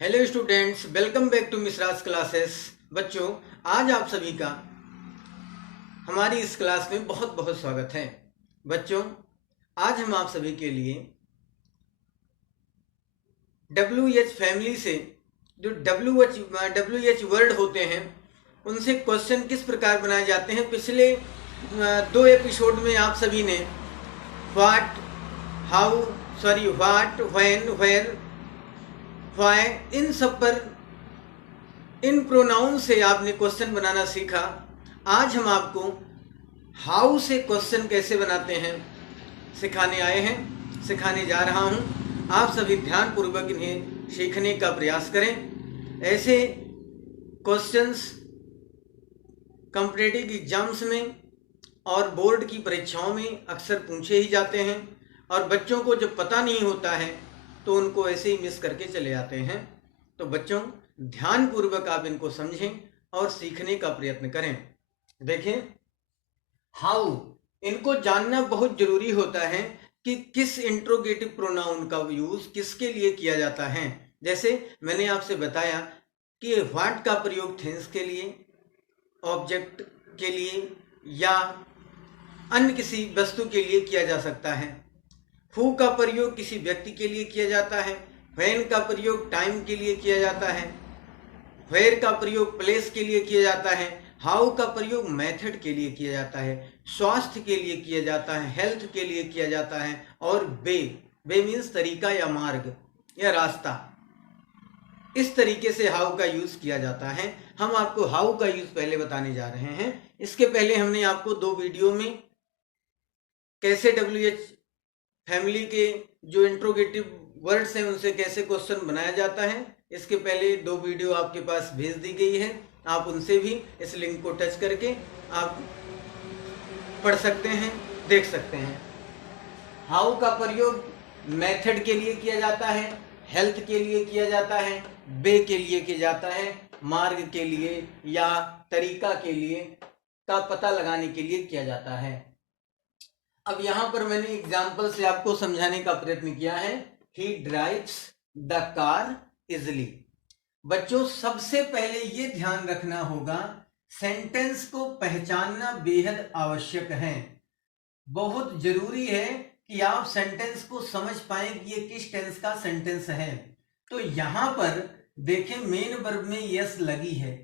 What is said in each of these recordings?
Hello students, welcome back to Mishra's classes. बच्चों, आज आप सभी का हमारी इस क्लास में बहुत बहुत स्वागत है। बच्चों, आज हम आप सभी के लिए WH फैमिली से जो WH वर्ड होते हैं उनसे क्वेश्चन किस प्रकार बनाए जाते हैं। पिछले दो एपिसोड में आप सभी ने what, how, what, when, where, why, इन सब पर इन प्रोनाउन से आपने क्वेश्चन बनाना सीखा। आज हम आपको हाउ से क्वेश्चन कैसे बनाते हैं सिखाने जा रहा हूं। आप सभी ध्यानपूर्वक इन्हें सीखने का प्रयास करें। ऐसे क्वेश्चंस कॉम्पिटिटिव एग्जाम्स में और बोर्ड की परीक्षाओं में अक्सर पूछे ही जाते हैं, और बच्चों को जब पता नहीं होता है तो उनको ऐसे ही मिस करके चले आते हैं। तो बच्चों, ध्यानपूर्वक आप इनको समझें और सीखने का प्रयत्न करें। देखें, हाउ, इनको जानना बहुत जरूरी होता है कि किस इंट्रोगेटिव प्रोनाउन का यूज किसके लिए किया जाता है। जैसे मैंने आपसे बताया कि व्हाट का प्रयोग थिंग्स के लिए, ऑब्जेक्ट के लिए या अन्य किसी वस्तु के लिए किया जा सकता है। हु का प्रयोग किसी व्यक्ति के लिए किया जाता है। व्हेन का प्रयोग टाइम के लिए किया जाता है। वेयर का प्रयोग प्लेस के लिए किया जाता है। हाउ का प्रयोग मेथड के लिए किया जाता है, स्वास्थ्य के लिए किया जाता है, हेल्थ के लिए किया जाता है। और वे मीन्स तरीका या मार्ग या रास्ता। इस तरीके से हाउ का यूज किया जाता है। हम आपको हाउ का यूज पहले बताने जा रहे हैं। इसके पहले हमने आपको दो वीडियो में कैसे WH फैमिली के जो इंट्रोगेटिव वर्ड्स हैं उनसे कैसे क्वेश्चन बनाया जाता है, इसके पहले दो वीडियो आपके पास भेज दी गई है। आप उनसे भी इस लिंक को टच करके आप पढ़ सकते हैं, देख सकते हैं। हाउ का प्रयोग मेथड के लिए किया जाता है, हेल्थ के लिए किया जाता है, वे के लिए किया जाता है, मार्ग के लिए या तरीका के लिए का पता लगाने के लिए किया जाता है। अब यहां पर मैंने एग्जाम्पल से आपको समझाने का प्रयत्न किया है। ही ड्राइव्स द कार इजली। बच्चों, सबसे पहले ये ध्यान रखना होगा, सेंटेंस को पहचानना बेहद आवश्यक है। बहुत जरूरी है कि आप सेंटेंस को समझ पाए कि ये किस टेंस का सेंटेंस है। तो यहां पर देखें, मेन वर्ब में यस लगी है,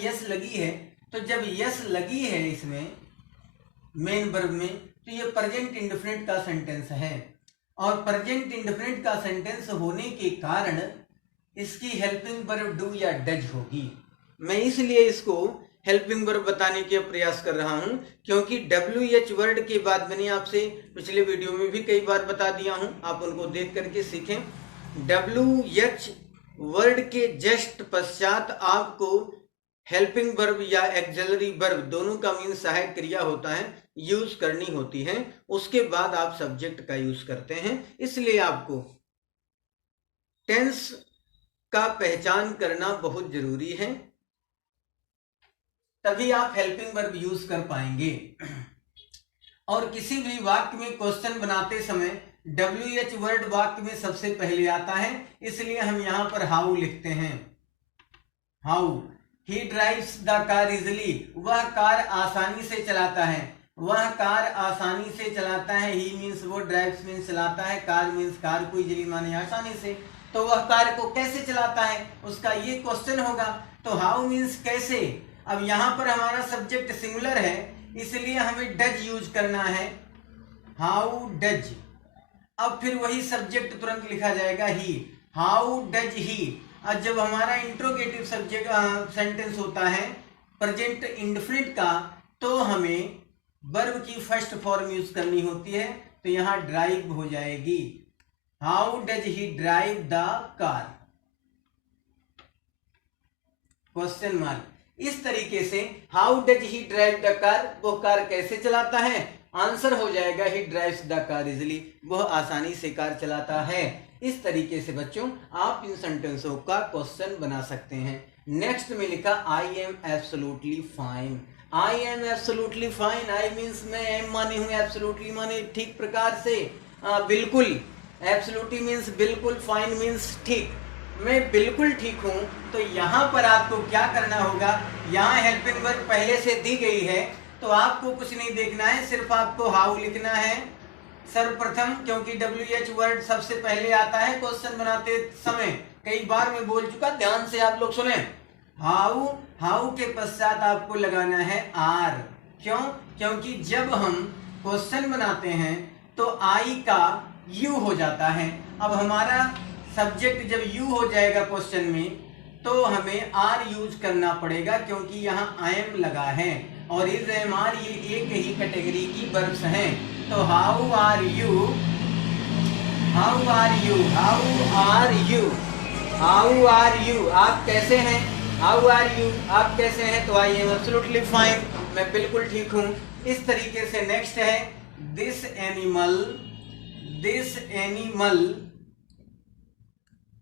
यस लगी है। तो जब यस लगी है इसमें मेन वर्ब में, तो ये प्रेजेंट इंडेफिनिट का सेंटेंस है। और प्रेजेंट इंडेफिनिट का सेंटेंस होने के कारण इसकी हेल्पिंग वर्ब डू या डज होगी। मैं इसलिए इसको हेल्पिंग वर्ब बताने के प्रयास कर रहा हूं क्योंकि WH वर्ड के बाद मैंने आपसे पिछले वीडियो में भी कई बार बता दिया हूं, आप उनको देख करके सीखें। WH वर्ड के जस्ट पश्चात आपको हेल्पिंग वर्ब या एक्सिलरी वर्ब, दोनों का मीन सहायक क्रिया होता है, यूज करनी होती है। उसके बाद आप सब्जेक्ट का यूज करते हैं। इसलिए आपको टेंस का पहचान करना बहुत जरूरी है, तभी आप हेल्पिंग वर्ब यूज कर पाएंगे। और किसी भी वाक्य में क्वेश्चन बनाते समय WH वर्ड वाक्य में सबसे पहले आता है, इसलिए हम यहां पर हाउ लिखते हैं। How, he drives the car easily. वह कार आसानी से चलाता है। वह कार आसानी से चलाता है। ही मीन्स वो, ड्राइव्स मीन्स चलाता है, कार मीन्स कार को, इजली माने आसानी से। तो वह कार को कैसे चलाता है, उसका ये क्वेश्चन होगा। तो हाउ मीन्स कैसे। अब यहां पर हमारा सब्जेक्ट सिंगुलर है, इसलिए हमें डज यूज करना है, हाउ डज। अब फिर वही सब्जेक्ट तुरंत लिखा जाएगा, ही। How does he. और जब हमारा इंट्रोगेटिव सब्जेक्ट सेंटेंस होता है प्रेजेंट इंडेफिनिट का, तो हमें वर्ब की फर्स्ट फॉर्म यूज करनी होती है। तो यहां ड्राइव हो जाएगी, how does he drive the car, question mark. इस तरीके से how does he drive the car, वो कार कैसे चलाता है, आंसर हो जाएगा ही ड्राइव्स द कार इजली, वह आसानी से कार चलाता है। इस तरीके से बच्चों आप इन सेंटेंसों का क्वेश्चन बना सकते हैं। नेक्स्ट में लिखा I am absolutely fine. I am absolutely fine, I means मैं एम माने हूं, एब्सोल्युटली माने ठीक प्रकार से, बिल्कुल। एब्सोल्युटली मीन्स बिल्कुल, फाइन मीन्स ठीक। मैं बिल्कुल ठीक हूँ। तो यहाँ पर आपको क्या करना होगा, यहाँ हेल्पिंग वर्ब पहले से दी गई है तो आपको कुछ नहीं देखना है, सिर्फ आपको हाउ लिखना है सर्वप्रथम, क्योंकि WH वर्ड सबसे पहले आता है क्वेश्चन बनाते समय। कई बार मैं बोल चुका, ध्यान से आप लोग सुने। हाउ, हाउ के पश्चात आपको लगाना है आर। क्यों? क्योंकि जब हम क्वेश्चन बनाते हैं तो आई का यू हो जाता है। अब हमारा सब्जेक्ट जब यू हो जाएगा क्वेश्चन में तो हमें आर यूज करना पड़ेगा, क्योंकि यहाँ आई एम लगा है और इज एम आर ये एक ही कैटेगरी की वर्ब्स हैं। तो how are you, how are you, how are you, how are you, आप कैसे हैं? हाउ आर यू, आप कैसे हैं? तो आई एम एब्सोल्युटली फाइन, मैं बिल्कुल ठीक हूँ। इस तरीके से नेक्स्ट है this animal, this animal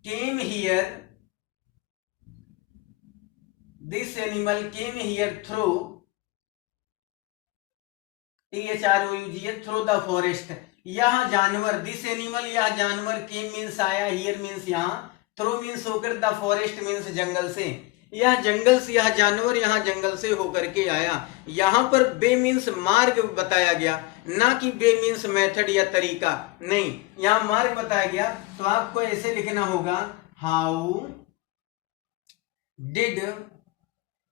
came here, this animal came here through THROUGH through the forest. यह जानवर, दिस एनिमल, यह जानवर केम मीन्स आया, हियर मीन्स यहाँ, थ्रू मीन्स होकर, द फॉरेस्ट मीन्स जंगल से। यह जंगल से, यह जानवर यहाँ जंगल से होकर के आया। यहाँ पर बे मीन्स मार्ग बताया गया, ना कि बे मीन्स मेथड या तरीका, नहीं, यहाँ मार्ग बताया गया। तो आपको ऐसे लिखना होगा हाउ डिड,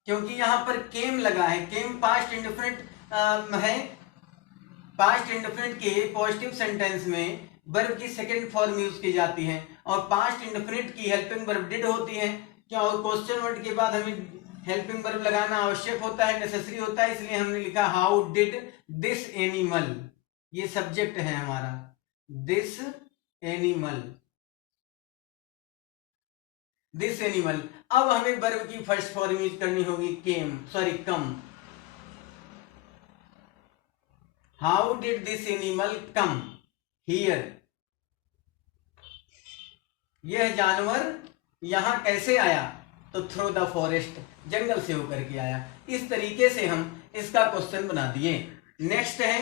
क्योंकि यहाँ पर केम लगा है, केम पास्ट इंडेफिनिट है। पास्ट इंडेफिनिट के पॉजिटिव सेंटेंस में वर्ब की सेकंड फॉर्म यूज की जाती है और पास्ट इंडेफिनिट की हेल्पिंग वर्ब डिड होती है। क्या? और क्वेश्चन वर्ड के बाद हमें हेल्पिंग वर्ब लगाना आवश्यक होता है, नेसेसरी होता है, इसलिए हमने लिखा हाउ डिड दिस एनिमल, ये सब्जेक्ट है हमारा, दिस एनिमल, दिस एनिमल। अब हमें वर्ब की फर्स्ट फॉर्म यूज करनी होगी came, sorry come. How did this animal come here, यह जानवर यहां कैसे आया? तो थ्रू द फॉरेस्ट, जंगल से होकर के आया। इस तरीके से हम इसका क्वेश्चन बना दिए। नेक्स्ट है,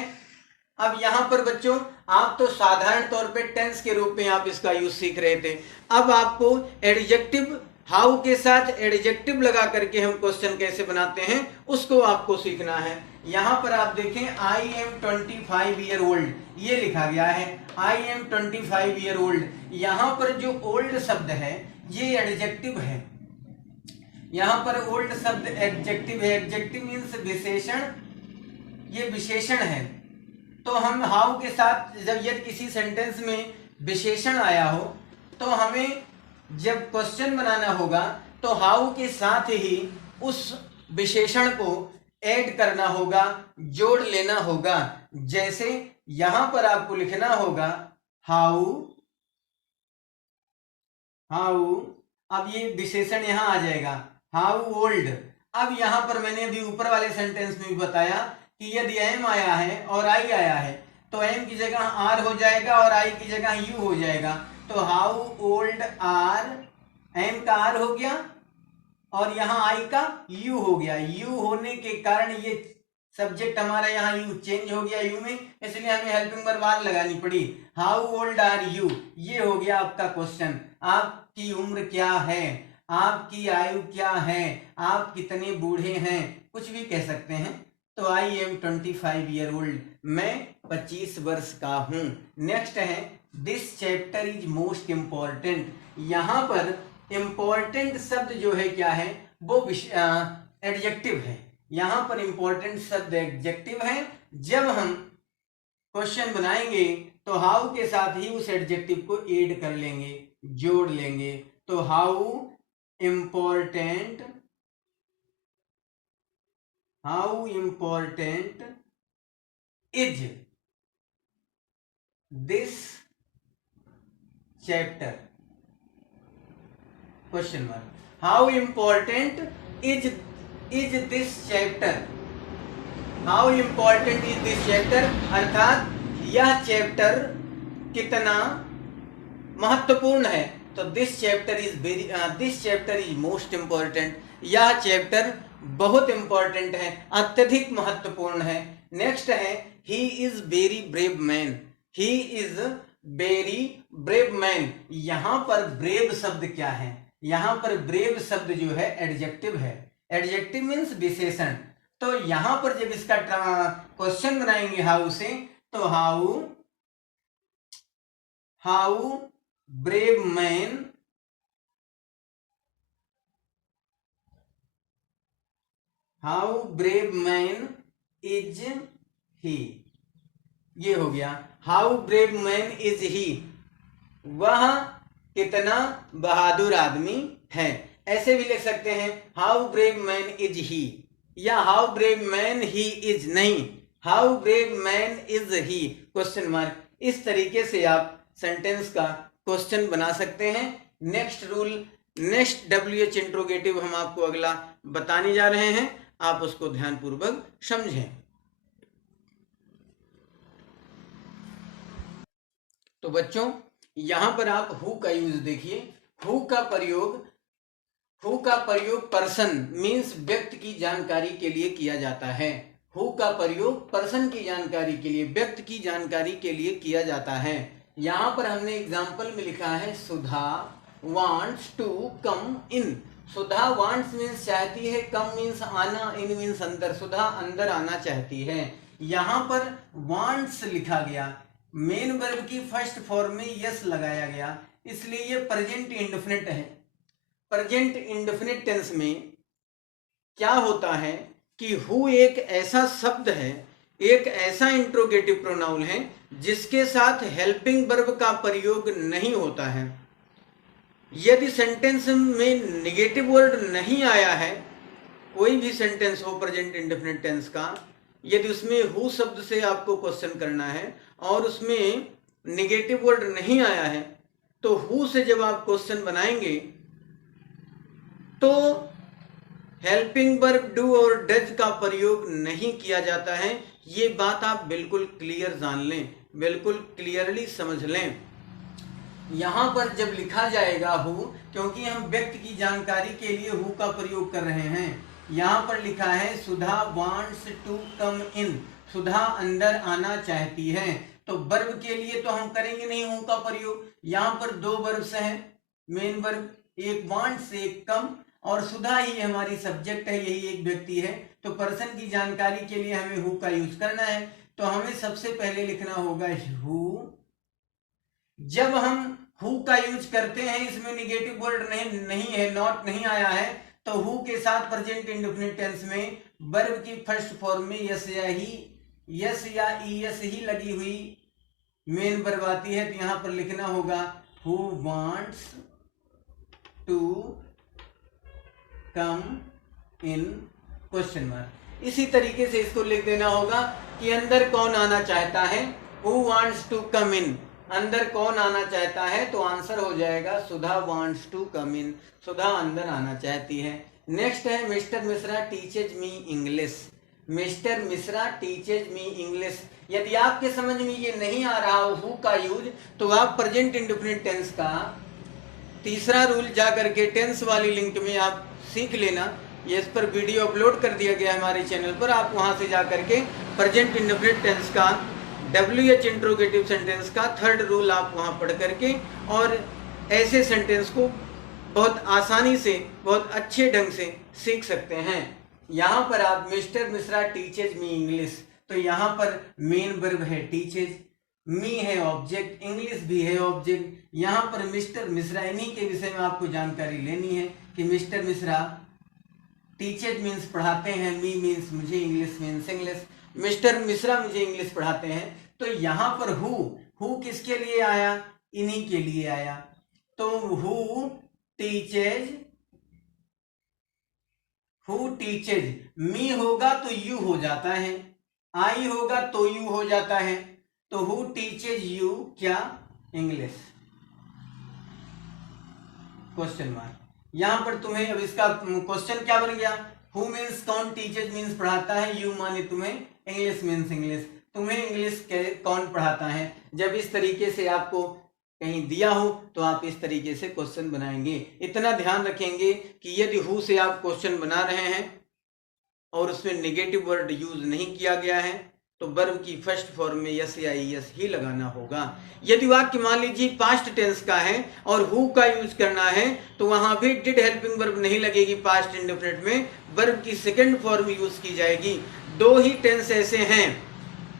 अब यहां पर बच्चों आप तो साधारण तौर पे टेंस के रूप में आप इसका यूज सीख रहे थे। अब आपको एडजेक्टिव, हाउ के साथ एडजेक्टिव लगा करके हम क्वेश्चन कैसे बनाते हैं उसको आपको सीखना है। यहां पर आप देखें आई एम 25 ईयर ओल्ड, ये लिखा गया है आई एम 25 ईयर ओल्ड। यहां पर जो ओल्ड शब्द है ये एडजेक्टिव है, यहां पर ओल्ड शब्द एडजेक्टिव है। एडजेक्टिव मीन्स विशेषण, ये विशेषण है। तो हम हाउ के साथ जब यदि किसी सेंटेंस में विशेषण आया हो तो हमें जब क्वेश्चन बनाना होगा तो हाउ के साथ ही उस विशेषण को ऐड करना होगा, जोड़ लेना होगा। जैसे यहां पर आपको लिखना होगा हाउ, हाउ, अब ये विशेषण यहां आ जाएगा हाउ ओल्ड। अब यहां पर मैंने अभी ऊपर वाले सेंटेंस में भी बताया कि यदि एम आया है और आई आया है तो एम की जगह आर हो जाएगा और आई की जगह यू हो जाएगा। तो हाउ ओल्ड आर, एम का आर हो गया और यहाँ आई का यू हो गया। यू होने के कारण ये सब्जेक्ट हमारा यहाँ यू चेंज हो गया यू में, इसलिए हमें हेल्पिंग वर्ब आर लगानी पड़ी। हाउ ओल्ड आर यू, ये हो गया आपका क्वेश्चन। आपकी उम्र क्या है, आपकी आयु क्या है, आप कितने बूढ़े हैं, कुछ भी कह सकते हैं। तो आई एम 25 ईयर ओल्ड, मैं 25 वर्ष का हूं। नेक्स्ट है this chapter is most important. यहां पर इंपॉर्टेंट शब्द जो है क्या है, वो एडजेक्टिव है। यहां पर इंपॉर्टेंट शब्द एडजेक्टिव है। जब हम क्वेश्चन बनाएंगे तो हाउ के साथ ही उस एडजेक्टिव को ऐड कर लेंगे, जोड़ लेंगे। तो how important, how important is this chapter, question mark. How important is this chapter, how important is this chapter, अर्थात यह चैप्टर कितना महत्वपूर्ण है। तो this chapter is very, this chapter is most important, यह चैप्टर बहुत इंपॉर्टेंट है, अत्यधिक महत्वपूर्ण है। नेक्स्ट है he is very brave man, he is very brave man. यहां पर ब्रेव शब्द क्या है? यहां पर ब्रेव शब्द जो है एडजेक्टिव है। एडजेक्टिव मीन्स विशेषण। तो यहां पर जब इसका क्वेश्चन बनाएंगे हाउ से, तो हाउ ब्रेव मैन इज ही। ये हो गया, हाउ ब्रेव मैन इज ही, वह कितना बहादुर आदमी है। ऐसे भी लिख सकते हैं how brave man is he, या how brave man he is, नहीं, how brave man is he question mark. इस तरीके से आप सेंटेंस का क्वेश्चन बना सकते हैं। Next rule, next WH interrogative हम आपको अगला बताने जा रहे हैं, आप उसको ध्यानपूर्वक समझें। तो बच्चों यहां पर आप हु का यूज देखिए। हु का प्रयोग पर्सन मीन्स व्यक्ति की जानकारी के लिए किया जाता है। हु का प्रयोग पर्सन की जानकारी के लिए, व्यक्ति की जानकारी के लिए किया जाता है। यहां पर हमने एग्जाम्पल में लिखा है Sudha wants to come in. Sudha wants means चाहती है, कम मीन्स आना, इन मीन्स अंदर। सुधा अंदर आना चाहती है। यहां पर वांट्स लिखा गया, मेन वर्ब की फर्स्ट फॉर्म में यस लगाया गया, इसलिए ये प्रेजेंट इंडेफिनिट है। प्रेजेंट इंडेफिनिट टेंस में क्या होता है कि हु एक ऐसा शब्द है, एक ऐसा इंट्रोगेटिव प्रोनाउन है जिसके साथ हेल्पिंग वर्ब का प्रयोग नहीं होता है। यदि सेंटेंस में नेगेटिव वर्ड नहीं आया है, कोई भी सेंटेंस हो प्रेजेंट इंडेफिनिट टेंस का, यदि उसमें हु शब्द से आपको क्वेश्चन करना है और उसमें नेगेटिव वर्ड नहीं आया है, तो हु से जब आप क्वेश्चन बनाएंगे तो हेल्पिंग वर्ब डू और डज का प्रयोग नहीं किया जाता है। ये बात आप बिल्कुल क्लियर जान लें, बिल्कुल क्लियरली समझ लें। यहां पर जब लिखा जाएगा हु, क्योंकि हम व्यक्ति की जानकारी के लिए हु का प्रयोग कर रहे हैं। यहां पर लिखा है Sudha wants to come in, सुधा अंदर आना चाहती है। तो वर्ब के लिए तो हम करेंगे नहीं हु का प्रयोग। यहां पर दो वर्ब्स हैं, मेन वर्ब, एक वांट्स एक कम, और सुधा ही हमारी सब्जेक्ट है, यही एक व्यक्ति है। तो पर्सन की जानकारी के लिए हमें हु का यूज करना है। तो हमें सबसे पहले लिखना होगा हु। जब हम हु का यूज करते हैं, इसमें निगेटिव वर्ड नहीं है, नॉट नहीं आया है, तो हु के साथ प्रेजेंट इंडेफिनिट टेंस में वर्ब की फर्स्ट फॉर्म में यस या ईएस ही लगी हुई मेन वर्ब आती है। तो यहां पर लिखना होगा who wants to come in question mark. इसी तरीके से इसको लिख देना होगा कि अंदर कौन आना चाहता है, हु वांट्स टू कम इन, अंदर कौन आना चाहता है, तो आंसर हो जाएगा सुधा वांट्स टू कम इन, सुधा अंदर आना चाहती है। नेक्स्ट है मिस्टर मिश्रा टीचेज मी इंग्लिश। मिस्टर मिश्रा टीचेज मी इंग्लिश। यदि आपके समझ में ये नहीं आ रहा हो हु का यूज, तो आप प्रेजेंट इंडेफिनिट टेंस का तीसरा रूल जा करके टेंस वाली लिंक में आप सीख लेना। ये इस पर वीडियो अपलोड कर दिया गया है हमारे चैनल पर, आप वहां से जा करके प्रेजेंट इंडेफिनिट टेंस का WH इंट्रोगेटिव सेंटेंस का थर्ड रूल आप वहां पढ़ करके और ऐसे सेंटेंस को बहुत आसानी से, बहुत अच्छे ढंग से सीख सकते हैं। यहाँ पर आप मिस्टर मिश्रा टीचेज मी इंग्लिश, तो यहाँ पर मेन वर्ब है टीचेज, मी है ऑब्जेक्ट, इंग्लिश भी है ऑब्जेक्ट। यहाँ पर मिस्टर मिश्रा, इन्हीं के विषय में आपको जानकारी लेनी है कि मिस्टर मिश्रा टीचेज मीन्स पढ़ाते हैं, मी मीन्स मुझे, English means English. Mister Mishra मुझे इंग्लिश पढ़ाते हैं। तो यहाँ पर हु किसके लिए आया, इन्हीं के लिए आया। तो हु टीचेज, मी होगा तो यू हो जाता है, आई होगा तो यू हो जाता है। तो हु टीचेज यू क्या, इंग्लिश क्वेश्चन मार्क। यहां पर तुम्हें अब इसका क्वेश्चन क्या बन गया, हु मीन्स कौन, टीचेज मीन्स पढ़ाता है, यू माने तुम्हें, इंग्लिश मीन्स इंग्लिश, तुम्हें इंग्लिश कौन पढ़ाता है। जब इस तरीके से आपको कहीं दिया हो तो आप इस तरीके से क्वेश्चन बनाएंगे। इतना ध्यान रखेंगे कि यदि हु से आप क्वेश्चन बना रहे हैं और उसमें नेगेटिव वर्ड यूज नहीं किया गया है, तो वर्ब की फर्स्ट फॉर्म में यस या ईएस ही लगाना होगा। यदि वाक्य मान लीजिए पास्ट टेंस का है और हु का यूज करना है तो वहां भी डिड हेल्पिंग वर्ब नहीं लगेगी, पास्ट इंडेफिनिट में वर्ब की सेकंड फॉर्म यूज की जाएगी। दो ही टेंस ऐसे हैं,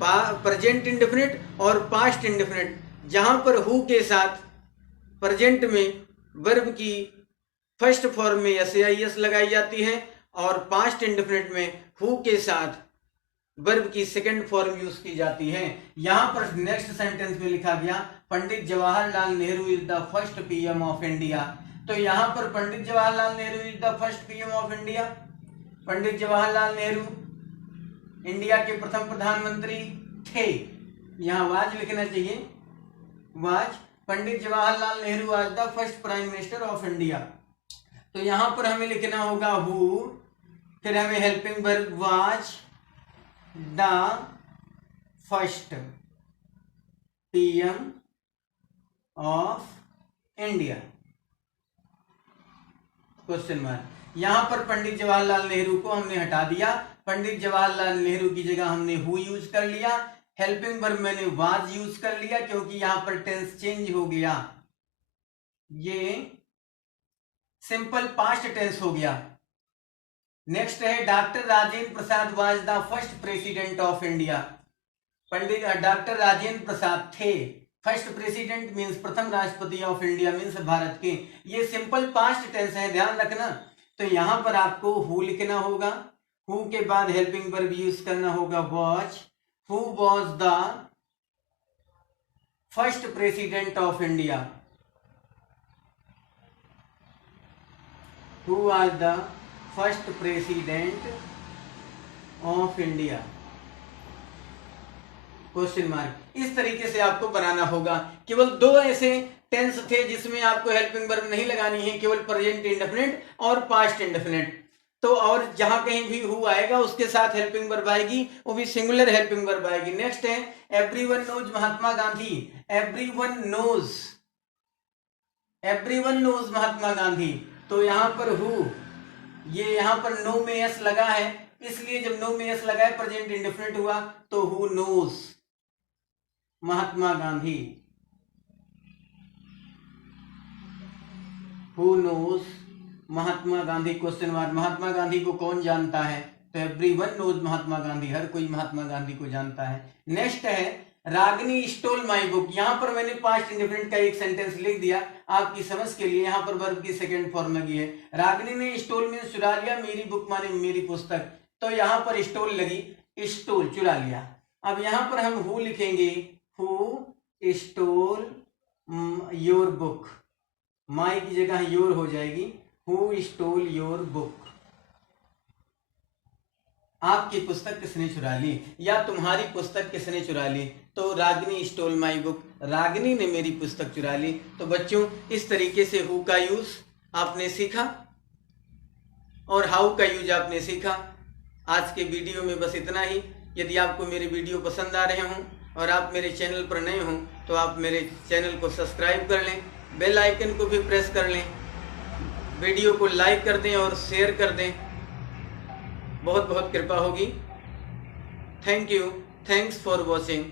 प्रेजेंट इंडेफिनिट और पास्ट इंडेफिनिट, जहां पर हु के साथ प्रेजेंट में वर्ब की फर्स्ट फॉर्म में यस या ईएस लगाई जाती है और पास्ट इंडेफिनिट में हु के साथ वर्ब की सेकंड फॉर्म यूज की जाती है। यहां पर नेक्स्ट सेंटेंस में लिखा गया Pandit Jawaharlal Nehru is the first PM of India. तो यहां पर Pandit Jawaharlal Nehru is the first PM of India, Pandit Jawaharlal Nehru India के प्रथम प्रधानमंत्री थे। यहां वाज लिखना चाहिए, वाज पंडित जवाहरलाल नेहरू आज the first prime minister of India. तो यहां पर हमें लिखना होगा हु, फिर हमें helping verb was the first PM of India, question mark. यहां पर पंडित जवाहरलाल नेहरू को हमने हटा दिया, पंडित जवाहरलाल नेहरू की जगह हमने हु यूज कर लिया, हेल्पिंग वर्ब मैंने वाज यूज कर लिया क्योंकि यहां पर टेंस चेंज हो गया, ये सिंपल पास्ट टेंस हो गया। नेक्स्ट है doctor Rajendra Prasad was the first president of India. Pandit doctor Rajendra Prasad थे, फर्स्ट प्रेसिडेंट मींस प्रथम राष्ट्रपति ऑफ इंडिया मींस भारत के, ये सिंपल पास्ट टेंस है, ध्यान रखना। तो यहां पर आपको हु लिखना होगा, हु के बाद हेल्पिंग वर्ब यूज करना होगा was, who was the first president of India, who was the first president of India, question mark. इस तरीके से आपको बनाना होगा। केवल दो ऐसे टेंस थे जिसमें आपको हेल्पिंग वर्ब नहीं लगानी है, केवल प्रेजेंट इंडेफिनिट और पास्ट इंडेफिनिट। तो और जहां कहीं भी हु आएगा उसके साथ हेल्पिंग वर्ब आएगी, वो भी सिंगुलर हेल्पिंग वर्ब आएगी। नेक्स्ट है everyone knows Mahatma Gandhi, everyone knows, everyone knows Mahatma Gandhi. तो यहां पर हु, ये यहां पर नो में एस लगा है, इसलिए जब नो में एस लगा है प्रेजेंट इंडेफिनिट हुआ, तो who knows Mahatma Gandhi, who knows Mahatma Gandhi, question mark. Mahatma Gandhi को कौन जानता है? तो एवरीवन नोज महात्मा गांधी, हर कोई महात्मा गांधी को जानता है। नेक्स्ट है रागिनी स्टोल माई बुक। यहां पर मैंने पास्ट इंडेफिनिट का एक सेंटेंस लिख दिया आपकी समझ के लिए, यहां पर वर्ब की सेकंड फॉर्म लगी है। रागिनी ने स्टोल में चुरा लिया मेरी बुक, माने मेरी पुस्तक, तो यहां पर स्टोल लगी, स्टोल चुरा लिया। अब यहां पर हम हु लिखेंगे, हु स्टोल योर बुक, माई की जगह योर हो जाएगी, हु स्टोल योर बुक, आपकी पुस्तक किसने चुरा ली या तुम्हारी पुस्तक किसने चुरा ली? तो Ragini stole my book, Ragini ने मेरी पुस्तक चुरा ली। तो बच्चों इस तरीके से हु का यूज आपने सीखा और हाउ का यूज आपने सीखा। आज के वीडियो में बस इतना ही। यदि आपको मेरे वीडियो पसंद आ रहे हों और आप मेरे चैनल पर नए हों तो आप मेरे चैनल को सब्सक्राइब कर लें, बेल आइकन को भी प्रेस कर लें, वीडियो को लाइक कर दें और शेयर कर दें, बहुत बहुत कृपा होगी। Thank you, thanks for watching.